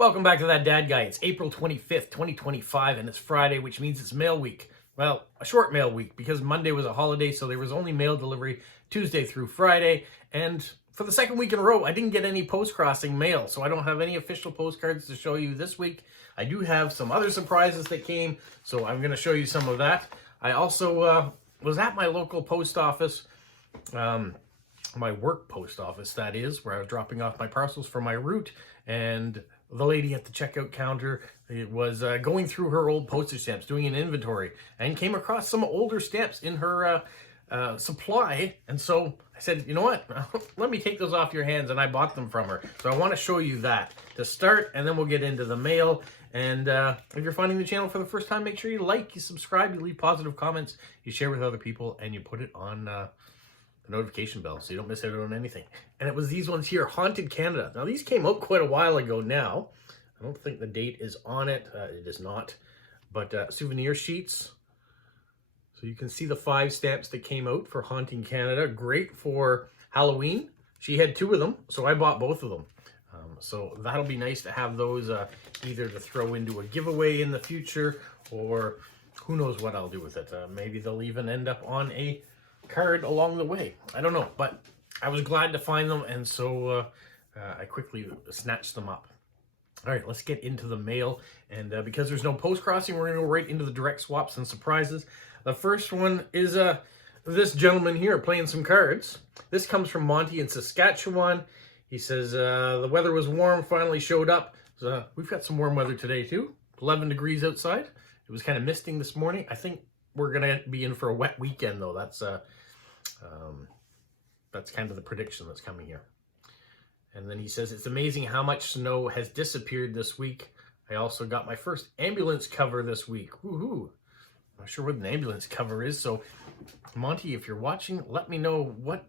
Welcome back to That Dad Guy. It's April 25th, 2025, and it's Friday, which means it's mail week. Well, a short mail week because Monday was a holiday, so there was only mail delivery Tuesday through Friday. And for the second week in a row, I didn't get any Postcrossing mail, so I don't have any official postcards to show you this week. I do have some other surprises that came, so I'm going to show you some of that. I also was at my local post office, my work post office, that is, where I was dropping off my parcels for my route, and the lady at the checkout counter was going through her old postage stamps, doing an inventory, and came across some older stamps in her supply. And so I said, you know what, let me take those off your hands, and I bought them from her. So I want to show you that to start, and then we'll get into the mail. And if you're finding the channel for the first time, make sure you like, you subscribe, you leave positive comments, you share with other people, and you put it on the notification bell so you don't miss out on anything. And it was these ones here, Haunted Canada. Now these came out quite a while ago now. I don't think the date is on it. It is not. But souvenir sheets. So you can see the 5 stamps that came out for Haunting Canada. Great for Halloween. She had 2 of them, so I bought both of them. So that'll be nice to have those either to throw into a giveaway in the future, or who knows what I'll do with it. Maybe they'll even end up on a card along the way. I don't know, but I was glad to find them, and so I quickly snatched them up. All right, let's get into the mail. And because there's no post-crossing, we're going to go right into the direct swaps and surprises. The first one is this gentleman here playing some cards. This comes from Monty in Saskatchewan. He says, the weather was warm, finally showed up. So, we've got some warm weather today too. 11 degrees outside. It was kind of misting this morning. I think we're going to be in for a wet weekend, though. That's kind of the prediction that's coming here. And then he says, it's amazing how much snow has disappeared this week. I also got my first ambulance cover this week. Woohoo! I'm not sure what an ambulance cover is. So, Monty, if you're watching, let me know what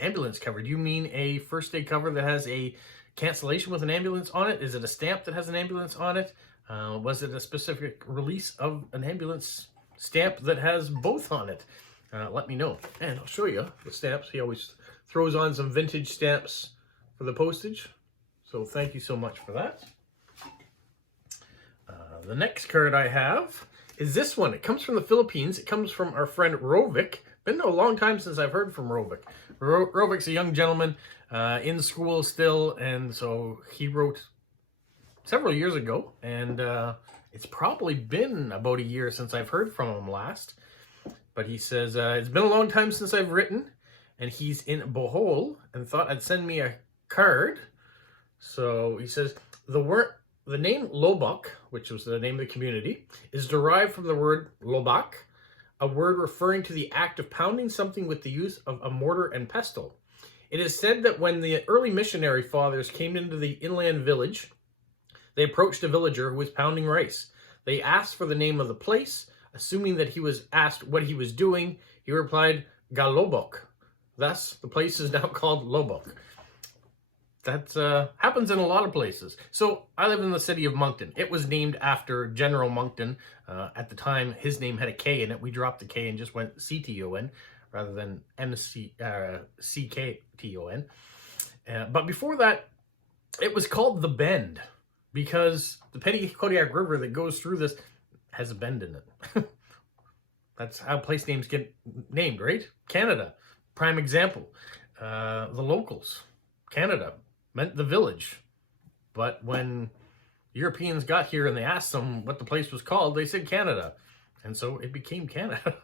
ambulance cover. Do you mean a first aid cover that has a cancellation with an ambulance on it? Is it a stamp that has an ambulance on it? Was it a specific release of an ambulance stamp that has both on it? Let me know, and I'll show you the stamps. He always throws on some vintage stamps for the postage, so thank you so much for that. The next card I have is this one. It comes from the Philippines. It comes from our friend Rovik. Been a long time since I've heard from Rovik. Rovik's a young gentleman in school still, and so he wrote several years ago, and it's probably been about a year since I've heard from him last. But he says, it's been a long time since I've written, and he's in Bohol and thought I'd send me a card. So he says, the name Lobak, which was the name of the community, is derived from the word lobak, a word referring to the act of pounding something with the use of a mortar and pestle. It is said that when the early missionary fathers came into the inland village, they approached a villager who was pounding rice. They asked for the name of the place. Assuming that he was asked what he was doing, he replied, Galobok. Thus, the place is now called Lobok. That happens in a lot of places. So, I live in the city of Moncton. It was named after General Moncton. At the time, his name had a K in it. We dropped the K and just went CTON rather than CKTON. But before that, it was called The Bend because the Petty-Kodiak River that goes through this has a bend in it. That's how place names get named, right? Canada, prime example. The locals, Canada, meant the village. But when Europeans got here and they asked them what the place was called, they said Canada. And so it became Canada.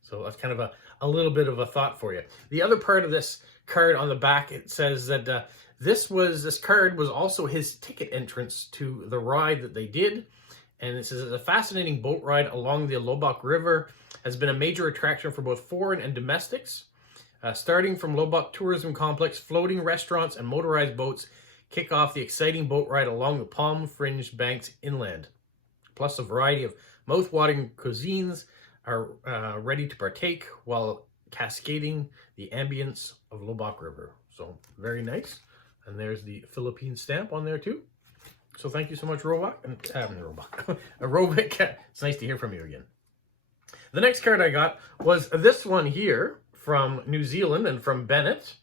So that's kind of a little bit of a thought for you. The other part of this card on the back, it says that this card was also his ticket entrance to the ride that they did. And it says, a fascinating boat ride along the Lobok River has been a major attraction for both foreign and domestics. Starting from Lobok Tourism Complex, floating restaurants and motorized boats kick off the exciting boat ride along the palm-fringed banks inland. Plus, a variety of mouth-watering cuisines are ready to partake while cascading the ambience of Lobok River. So, very nice. And there's the Philippine stamp on there, too. So thank you so much, Rovik. Rovik, it's nice to hear from you again. The next card I got was this one here from New Zealand and from Bennett.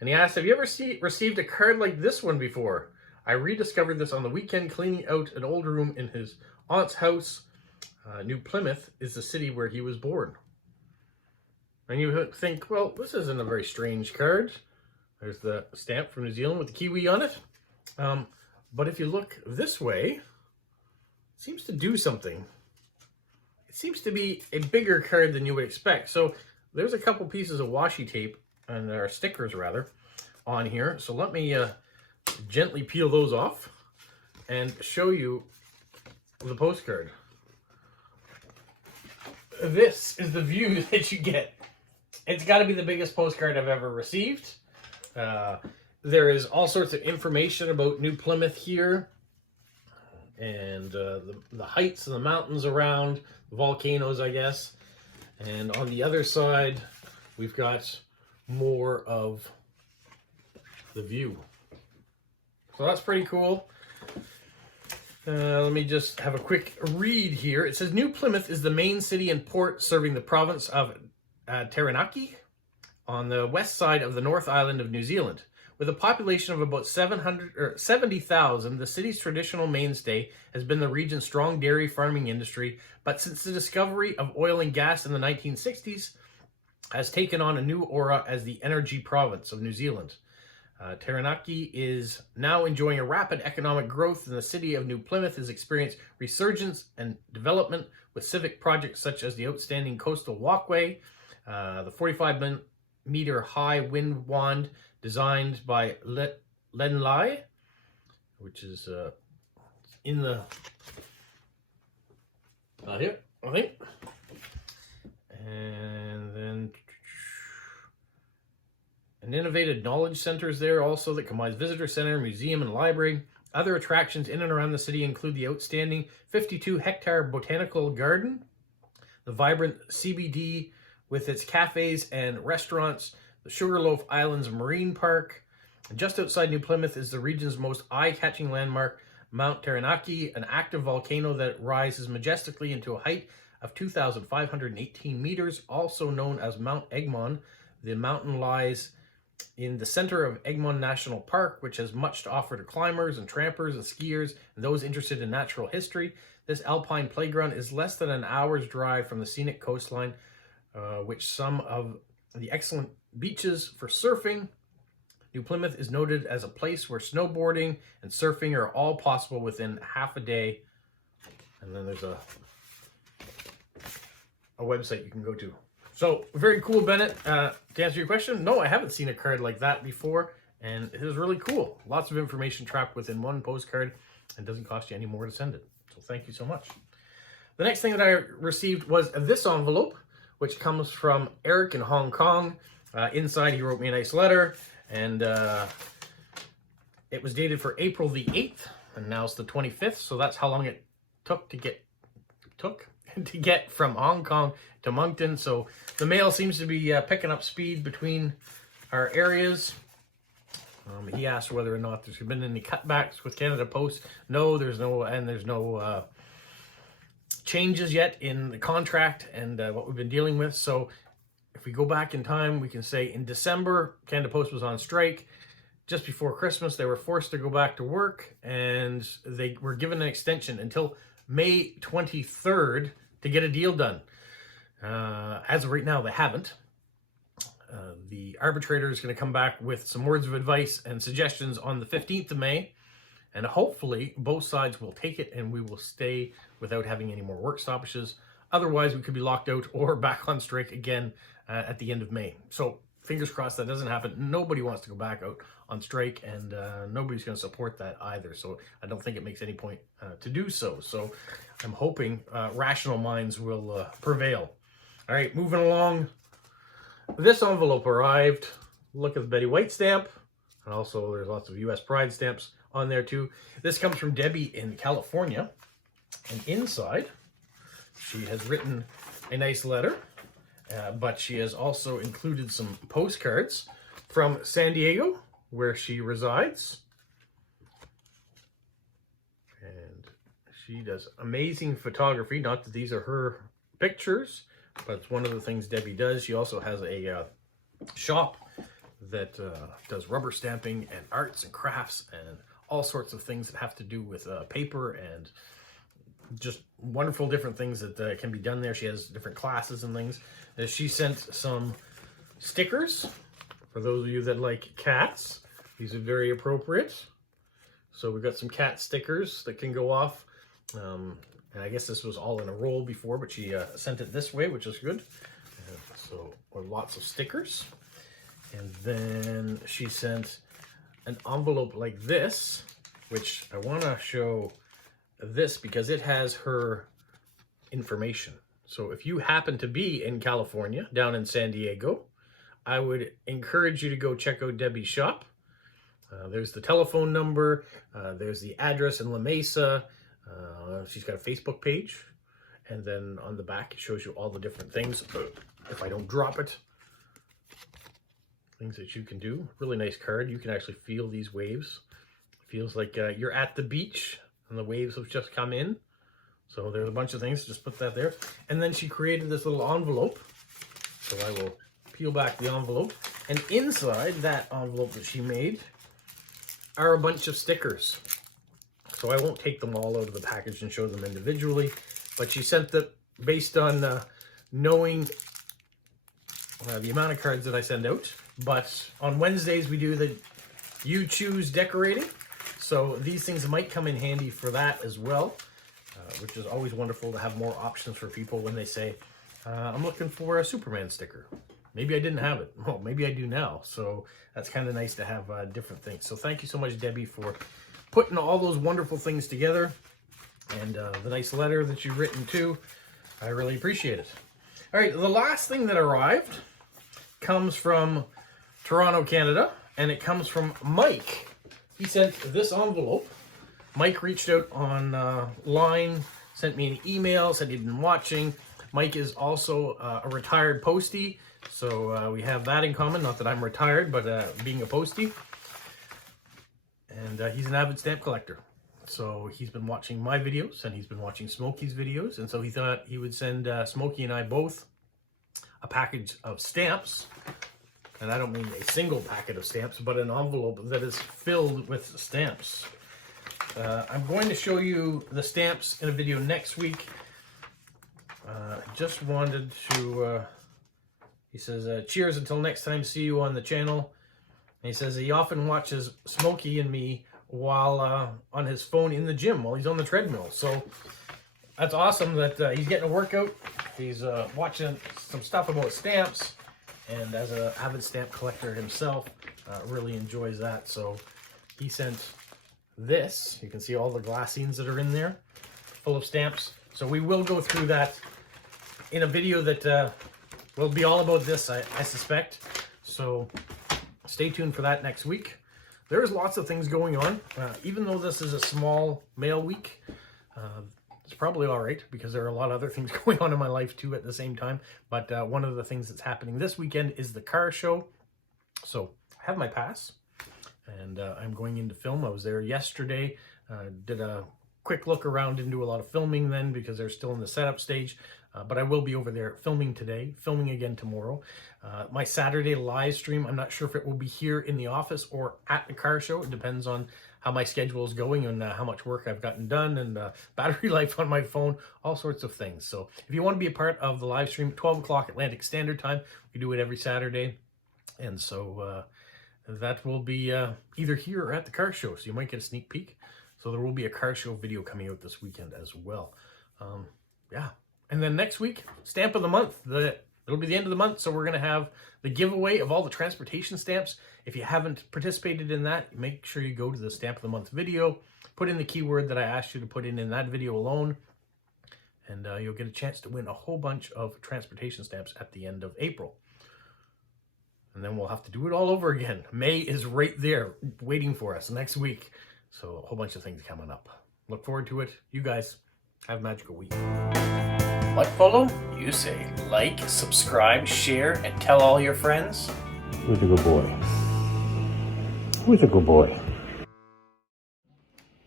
And he asked, have you ever received a card like this one before? I rediscovered this on the weekend cleaning out an old room in his aunt's house. New Plymouth is the city where he was born. And you think, well, this isn't a very strange card. There's the stamp from New Zealand with the Kiwi on it. But if you look this way, it seems to do something. It seems to be a bigger card than you would expect. So there's a couple pieces of washi tape, or stickers rather, on here. So let me gently peel those off and show you the postcard. This is the view that you get. It's got to be the biggest postcard I've ever received. There is all sorts of information about New Plymouth here, and the heights and the mountains around, the volcanoes, I guess. And on the other side, we've got more of the view. So that's pretty cool. Let me just have a quick read here. It says, New Plymouth is the main city and port serving the province of Taranaki on the west side of the North Island of New Zealand. With a population of about 70,000, the city's traditional mainstay has been the region's strong dairy farming industry, but since the discovery of oil and gas in the 1960s, has taken on a new aura as the energy province of New Zealand. Taranaki is now enjoying a rapid economic growth, and the city of New Plymouth has experienced resurgence and development with civic projects such as the outstanding coastal walkway, the 45-meter high wind wand designed by Lenlai, which is in the here, I think. And then an innovative knowledge center is there also that combines visitor center, museum, and library. Other attractions in and around the city include the outstanding 52-hectare botanical garden, the vibrant CBD with its cafes and restaurants, the Sugarloaf Islands Marine Park. And just outside New Plymouth is the region's most eye-catching landmark, Mount Taranaki, an active volcano that rises majestically into a height of 2,518 meters, also known as Mount Egmont. The mountain lies in the center of Egmont National Park, which has much to offer to climbers and trampers and skiers and those interested in natural history. This alpine playground is less than an hour's drive from the scenic coastline, which some of the excellent beaches for surfing. New Plymouth is noted as a place where snowboarding and surfing are all possible within half a day. And then there's a website you can go to. So, very cool, Bennett. To answer your question, no, I haven't seen a card like that before, and it is really cool. Lots of information trapped within one postcard, and doesn't cost you any more to send it. So, thank you so much. The next thing that I received was this envelope, which comes from Eric in Hong Kong. Inside, he wrote me a nice letter, and it was dated for April the 8th, and now it's the 25th, so that's how long it took to get from Hong Kong to Moncton. So the mail seems to be picking up speed between our areas. He asked whether or not there's been any cutbacks with Canada Post. No, there's no changes yet in the contract and what we've been dealing with. So if we go back in time, we can say in December, Canada Post was on strike. Just before Christmas, they were forced to go back to work, and they were given an extension until May 23rd to get a deal done. As of right now, they haven't. The arbitrator is going to come back with some words of advice and suggestions on the 15th of May, and hopefully both sides will take it and we will stay without having any more work stoppages. Otherwise, we could be locked out or back on strike again at the end of May. So fingers crossed that doesn't happen. Nobody wants to go back out on strike, and nobody's going to support that either. So I don't think it makes any point to do so. So I'm hoping rational minds will prevail. All right, moving along. This envelope arrived. Look at the Betty White stamp. And also there's lots of U.S. Pride stamps on there too. This comes from Debbie in California. And inside, she has written a nice letter. But she has also included some postcards from San Diego, where she resides. And she does amazing photography. Not that these are her pictures, but it's one of the things Debbie does. She also has a shop that does rubber stamping and arts and crafts and all sorts of things that have to do with paper and just wonderful different things that can be done there. She has different classes and things. She sent some stickers for those of you that like cats. These are very appropriate. So we've got some cat stickers that can go off. And I guess this was all in a roll before, but she sent it this way, which is good. So lots of stickers. And then she sent an envelope like this, which I want to show this because it has her information. So if you happen to be in California, down in San Diego, I would encourage you to go check out Debbie's shop. There's the telephone number, there's the address in La Mesa. She's got a Facebook page, and then on the back it shows you all the different things. If I don't drop it, things that you can do. Really nice card. You can actually feel these waves. It feels like you're at the beach and the waves have just come in. So there's a bunch of things. Just put that there. And then she created this little envelope. So I will peel back the envelope. And inside that envelope that she made are a bunch of stickers. So I won't take them all out of the package and show them individually. But she sent that based on knowing the amount of cards that I send out. But on Wednesdays we do the You Choose decorating. So these things might come in handy for that as well, which is always wonderful to have more options for people when they say, I'm looking for a Superman sticker. Maybe I didn't have it. Well, maybe I do now. So that's kind of nice to have different things. So thank you so much, Debbie, for putting all those wonderful things together, and the nice letter that you've written too. I really appreciate it. All right, the last thing that arrived comes from Toronto, Canada, and it comes from Mike. He sent this envelope. Mike reached out online, sent me an email, said he'd been watching. Mike is also a retired postie, so we have that in common. Not that I'm retired, but being a postie. And he's an avid stamp collector. So he's been watching my videos, and he's been watching Smokey's videos, and so he thought he would send Smokey and I both a package of stamps. And I don't mean a single packet of stamps, but an envelope that is filled with stamps. I'm going to show you the stamps in a video next week. Just wanted to, he says, cheers until next time, see you on the channel. And he says he often watches Smokey and me while on his phone in the gym, while he's on the treadmill. So that's awesome that he's getting a workout. He's watching some stuff about stamps. And as an avid stamp collector himself, really enjoys that. So he sent this. You can see all the glassines that are in there, full of stamps. So we will go through that in a video that will be all about this, I suspect. So stay tuned for that next week. There's lots of things going on. Even though this is a small mail week, it's probably all right because there are a lot of other things going on in my life too at the same time. But one of the things that's happening this weekend is the car show. So I have my pass and I'm going in to film. I was there yesterday, did a quick look around, didn't do a lot of filming then because they're still in the setup stage. But I will be over there filming today, filming again tomorrow. My Saturday live stream, I'm not sure if it will be here in the office or at the car show. It depends on how my schedule is going and how much work I've gotten done and battery life on my phone, all sorts of things. So if you want to be a part of the live stream, 12 o'clock Atlantic Standard Time, we do it every Saturday. And so that will be either here or at the car show. So you might get a sneak peek. So there will be a car show video coming out this weekend as well. Yeah. And then next week, Stamp of the Month. It'll be the end of the month, so we're going to have the giveaway of all the transportation stamps. If you haven't participated in that, make sure you go to the Stamp of the Month video, put in the keyword that I asked you to put in that video alone, and you'll get a chance to win a whole bunch of transportation stamps at the end of April. And then we'll have to do it all over again. May is right there waiting for us next week. So a whole bunch of things coming up. Look forward to it. You guys have a magical week. What, Polo? You say like, subscribe, share, and tell all your friends. Who's a good boy? Who's a good boy?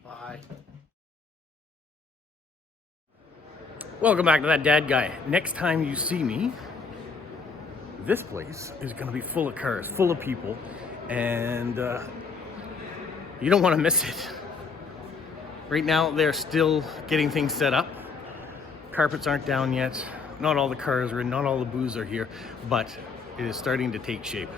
Bye. Welcome back to That Dad Guy. Next time you see me, this place is going to be full of cars, full of people, and You don't want to miss it. Right now, they're still getting things set up. Carpets aren't down yet. Not all the cars are in, not all the booths are here, but it is starting to take shape.